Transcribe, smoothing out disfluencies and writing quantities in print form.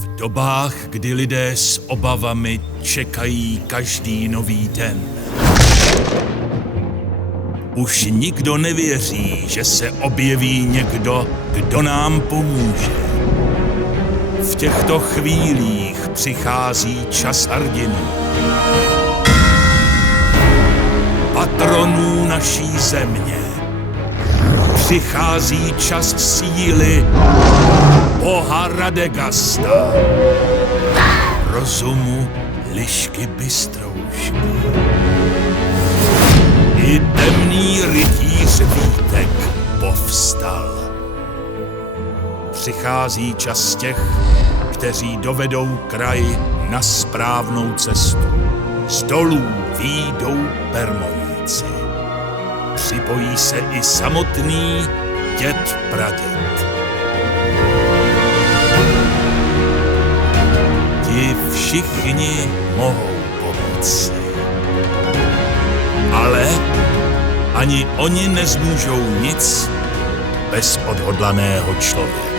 V dobách, kdy lidé s obavami čekají každý nový den. Už nikdo nevěří, že se objeví někdo, kdo nám pomůže. V těchto chvílích přichází čas hrdinů. Patronů naší země. Přichází čas síly boha Radegasta. Rozumu lišky Bystroušky. I temný rytíř Vítek povstal. Přichází čas těch, kteří dovedou kraj na správnou cestu. Z dolů výjdou permoníci. Připojí se i samotný děd praděd. Ti všichni mohou pomoci. Ale ani oni nezmůžou nic bez odhodlaného člověka.